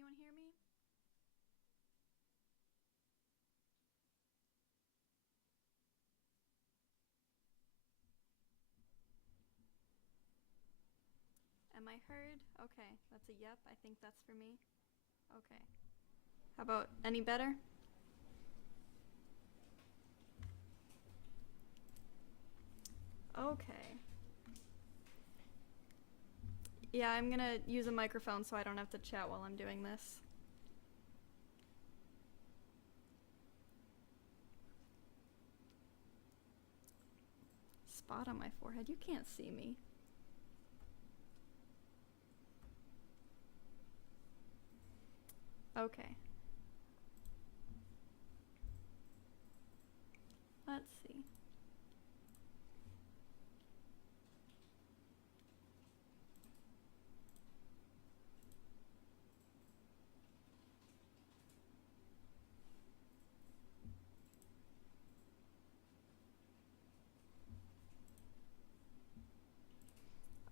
anyone hear me? Am I heard? Okay, that's a yep. I think that's for me. Okay. How about any better? Okay. Yeah, I'm gonna use a microphone so I don't have to chat while I'm doing this. Spot on my forehead. You can't see me. Okay. Let's see.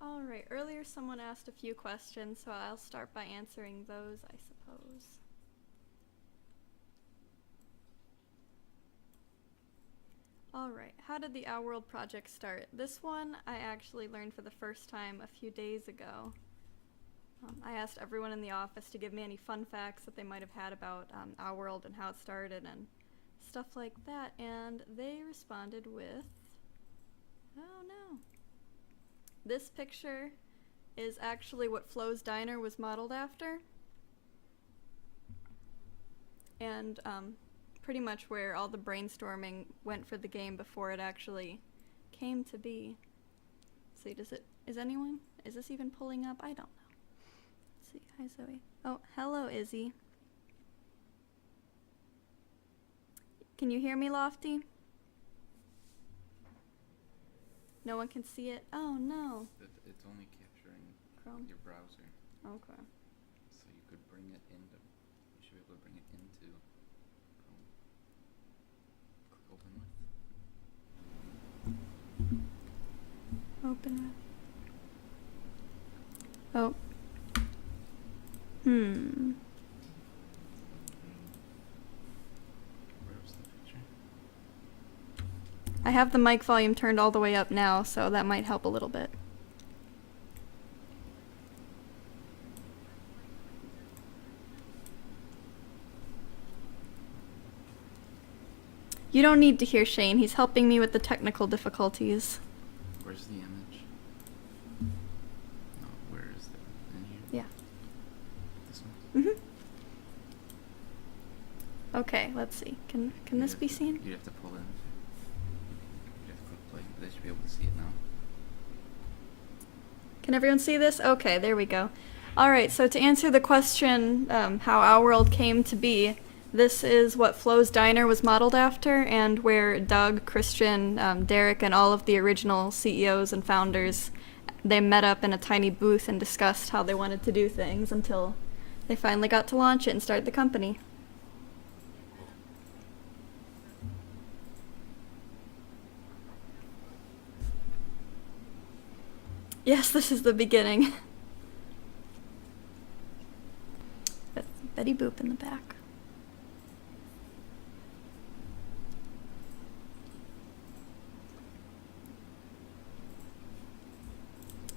Alright, earlier someone asked a few questions, so I'll start by answering those, I suppose. Alright, how did the Our World project start? This one I actually learned for the first time a few days ago. I asked everyone in the office to give me any fun facts that they might have had about Our World and how it started and stuff like that, and they responded with, oh no. This picture is actually what Flo's Diner was modeled after, and pretty much where all the brainstorming went for the game before it actually came to be. See, is this even pulling up? I don't know. Let's see, hi Zoe. Oh, hello Izzy. Can you hear me, Lofty? No one can see it? Oh no. It's only capturing Chrome. your browser. Okay. So you could bring it into, you should be able to bring it into Chrome. Click open with. Open with. Oh. Hmm. Where's the picture? I have the mic volume turned all the way up now, so that might help a little bit. You don't need to hear Shane. He's helping me with the technical difficulties. Where's the image? No, where is it? In here? Yeah. This one? Mm-hmm. Okay, let's see. Can this be seen? You have to pull in. You have to click play. They should be able to see it now. Can everyone see this? Okay, there we go. Alright, so to answer the question, how Our World came to be, this is what Flo's Diner was modeled after, and where Doug, Christian, Derek, and all of the original CEOs and founders, they met up in a tiny booth and discussed how they wanted to do things until they finally got to launch it and start the company. Yes, this is the beginning. Betty Boop in the back.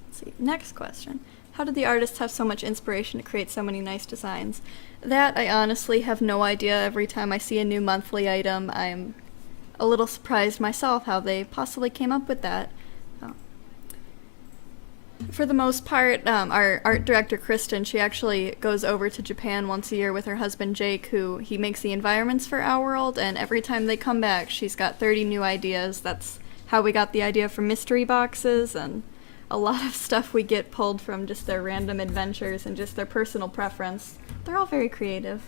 Let's see, next question. How did the artists have so much inspiration to create so many nice designs? That I honestly have no idea. Every time I see a new monthly item, I'm a little surprised myself how they possibly came up with that. For the most part, our art director, Kristen, she actually goes over to Japan once a year with her husband, Jake, who he makes the environments for Our World, and every time they come back, she's got 30 new ideas. That's how we got the idea for mystery boxes, and a lot of stuff we get pulled from just their random adventures and just their personal preference. They're all very creative.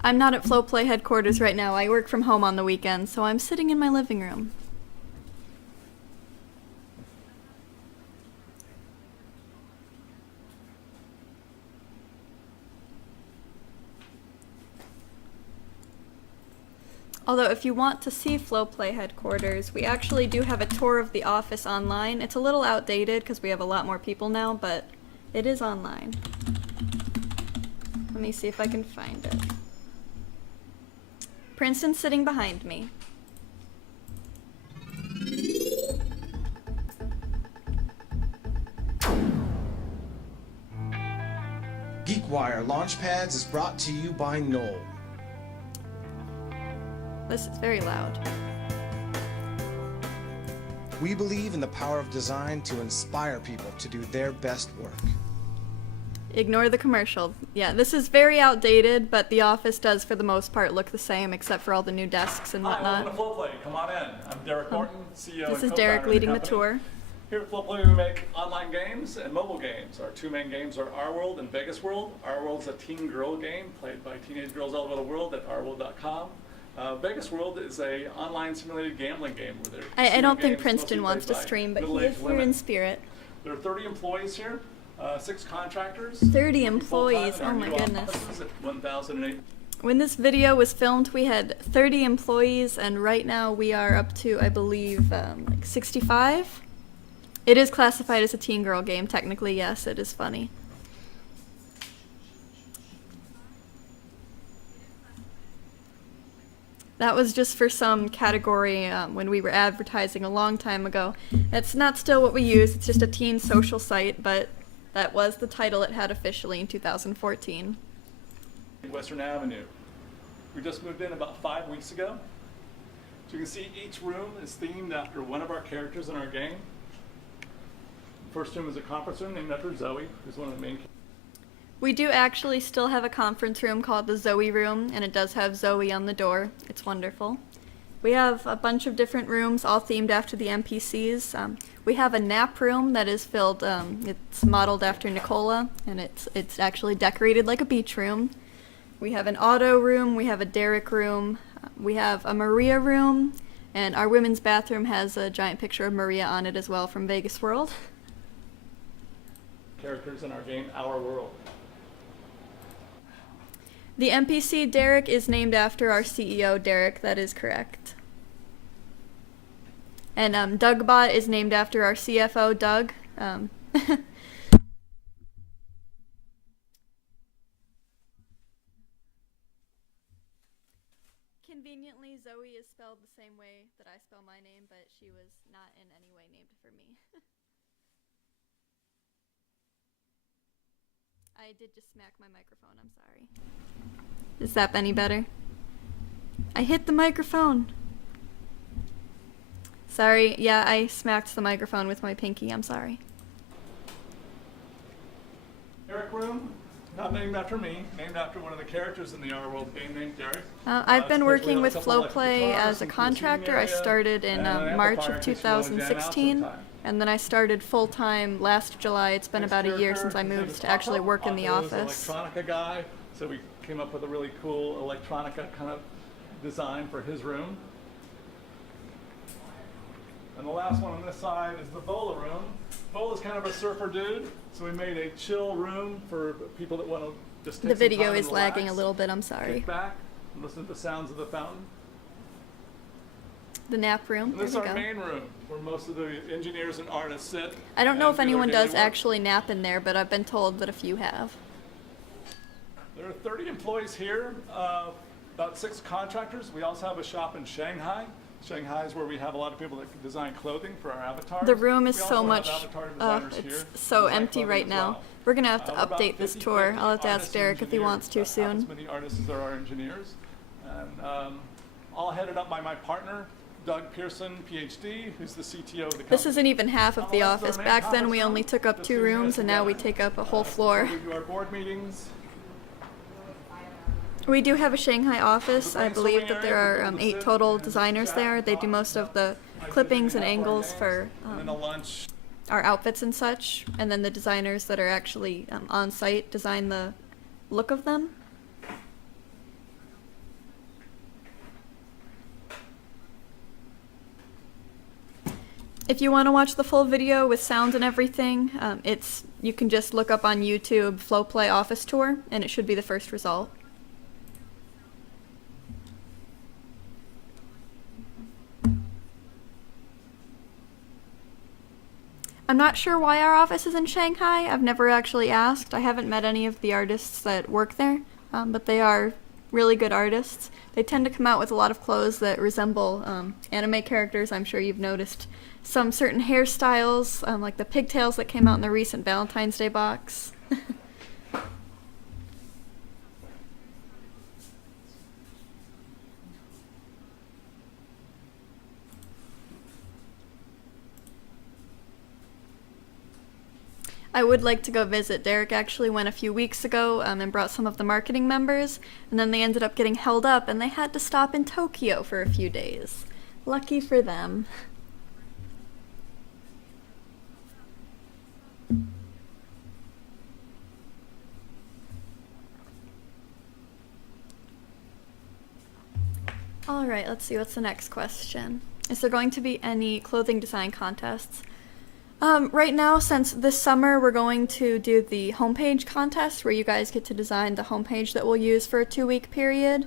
I'm not at FlowPlay headquarters right now. I work from home on the weekend, so I'm sitting in my living room. Although if you want to see Flowplay headquarters, we actually do have a tour of the office online. It's a little outdated because we have a lot more people now, but it is online. Let me see if I can find it. Princeton's sitting behind me. GeekWire Launchpads is brought to you by Knoll. This is very loud. We believe in the power of design to inspire people to do their best work. Ignore the commercial. Yeah, this is very outdated, but the office does for the most part look the same except for all the new desks and Hi, welcome whatnot. to Flowplay. Come on in. I'm Derek Norton, CEO This and is Derek co-founder of leading the company. tour. Here at Flowplay, we make online games and mobile games. Our two main games are Our World and Vegas World. Our World is a teen girl game played by teenage girls all over the world at ourworld.com. Vegas World is a online simulated gambling game where I don't think games Princeton mostly wants to played by stream, but he middle-aged is here in women. spirit. There are 30 employees here, 6 contractors. 30 full-time employees, in our oh my new goodness. offices at 1008. When this video was filmed, we had 30 employees, and right now we are up to, I believe, like 65? It is classified as a teen girl game, technically, yes, it is funny. That was just for some category when we were advertising a long time ago. That's not still what we use, it's just a teen social site, but that was the title it had officially in 2014. Western Avenue. We just moved in about 5 weeks ago. So you can see each room is themed after one of our characters in our game. First room is a conference room named after Zoe, who's one of the main characters. We do actually still have a conference room called the Zoe Room, and it does have Zoe on the door. It's wonderful. We have a bunch of different rooms, all themed after the NPCs. We have a nap room that is filled, it's modeled after Nicola, and it's actually decorated like a beach room. We have an auto room, we have a Derek room, we have a Maria room, and our women's bathroom has a giant picture of Maria on it as well from Vegas World. Characters in our game, Our World. The NPC Derek is named after our CEO Derek, that is correct. And Dougbot is named after our CFO Doug. Conveniently, Zoe is spelled the same way that I spell my name, but she was not in any way named for me. I did just smack my microphone, I'm sorry. Is that any better? I hit the microphone! Sorry, yeah, I smacked the microphone with my pinky, I'm sorry. Derek room, not named after me, named after one of the characters in the Our World game named Derek. I've been It's working got with a couple electric Flowplay guitars, as a some cool contractor. seating I area, started in and an March amplifier of in case you wanna jam out 2016, sometime. and then I started full-time last July. It's been Next about a year character, since I his name moved is to actually Otto. work in the Otto is an office. electronica guy, so we came up with a really cool electronica kind of design for his room. And the last one on this side is the Bola room. Bola's kind of a surfer dude, so we made a chill room for people that want to just take The some video time and is lagging a relax, little bit, I'm sorry. kick back, and listen to the sounds of the fountain. The nap room, And there this we is our go. main room, where most of the engineers and artists sit. I don't know and if do their anyone daily does work. actually nap in there, but I've been told that a few have. There are 30 employees here, about 6 contractors. We also have a shop in Shanghai. Shanghai is where we have a lot of people that can design clothing for our avatars. The room is We so also have much, avatar designers here it's so who design empty clothing right as now. well. We're gonna have to We're about update this 50, tour. I'll have to ask artists and Derek if he engineers. wants to About half as soon. many artists as there are engineers. And all headed up by my partner, Doug Pearson, PhD, who's the CTO of the company. This isn't even half of the That's our office. main Back then conference we room, only took up just 2 getting us rooms, and now we together. take up a whole That's floor. where we do our board meetings. We do have a Shanghai office. I brainstorming believe that there area for are people to 8 sit total and designers chat there. and They do talk most of the Like clippings and we do angles our for games, and then a lunch. our outfits and such, and then the designers that are actually on site design the look of them. If you want to watch the full video with sound and everything, you can just look up on YouTube Flowplay Office Tour, and it should be the first result. I'm not sure why our office is in Shanghai. I've never actually asked. I haven't met any of the artists that work there, but they are really good artists. They tend to come out with a lot of clothes that resemble anime characters. I'm sure you've noticed some certain hairstyles, like the pigtails that came out in the recent Valentine's Day box. I would like to go visit. Derek actually went a few weeks ago and brought some of the marketing members, and then they ended up getting held up and they had to stop in Tokyo for a few days. Lucky for them. Alright, let's see, what's the next question? Is there going to be any clothing design contests? Right now, since this summer, we're going to do the homepage contest where you guys get to design the homepage that we'll use for a 2-week period.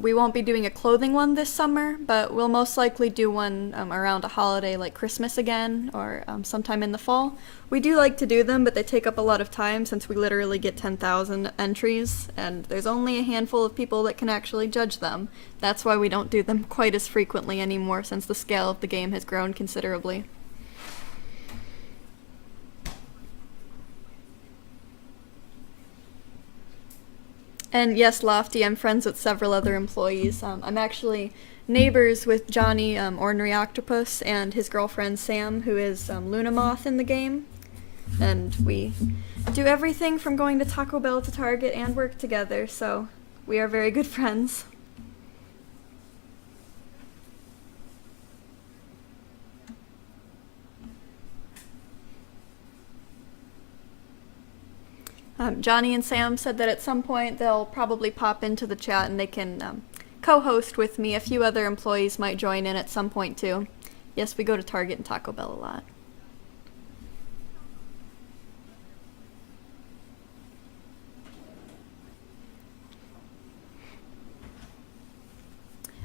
We won't be doing a clothing one this summer, but we'll most likely do one around a holiday like Christmas again, or sometime in the fall. We do like to do them, but they take up a lot of time since we literally get 10,000 entries, and there's only a handful of people that can actually judge them. That's why we don't do them quite as frequently anymore, since the scale of the game has grown considerably. And yes, Lofty, I'm friends with several other employees. I'm actually neighbors with Johnny, Ordinary Octopus, and his girlfriend Sam, who is Luna Moth in the game. And we do everything from going to Taco Bell to Target and work together, so we are very good friends. Johnny and Sam said that at some point they'll probably pop into the chat and they can co-host with me. A few other employees might join in at some point too. Yes, we go to Target and Taco Bell a lot.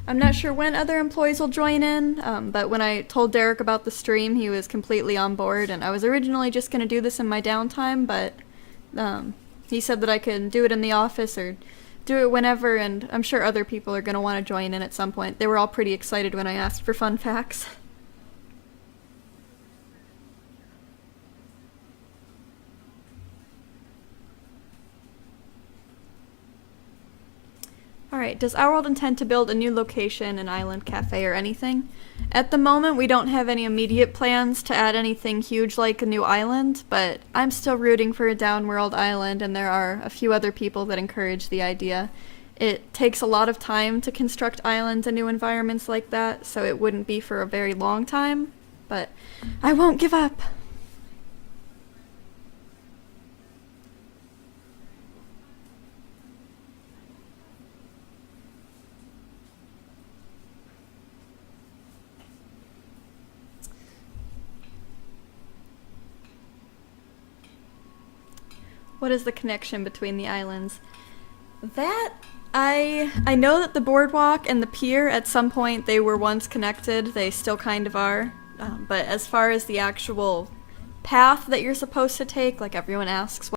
I'm not sure when other employees will join in, but when I told Derek about the stream, he was completely on board, and I was originally just going to do this in my downtime, but he said that I could do it in the office or do it whenever, and I'm sure other people are going to want to join in at some point. They were all pretty excited when I asked for fun facts. Alright, does Our World intend to build a new location, an island, cafe, or anything? At the moment, we don't have any immediate plans to add anything huge like a new island, but I'm still rooting for a downworld island, and there are a few other people that encourage the idea. It takes a lot of time to construct islands and new environments like that, so it wouldn't be for a very long time, but I won't give up. What is the connection between the islands? That, I know that the boardwalk and the pier, at some point, they were once connected. They still kind of are. But as far as the actual path that you're supposed to take, like everyone asks,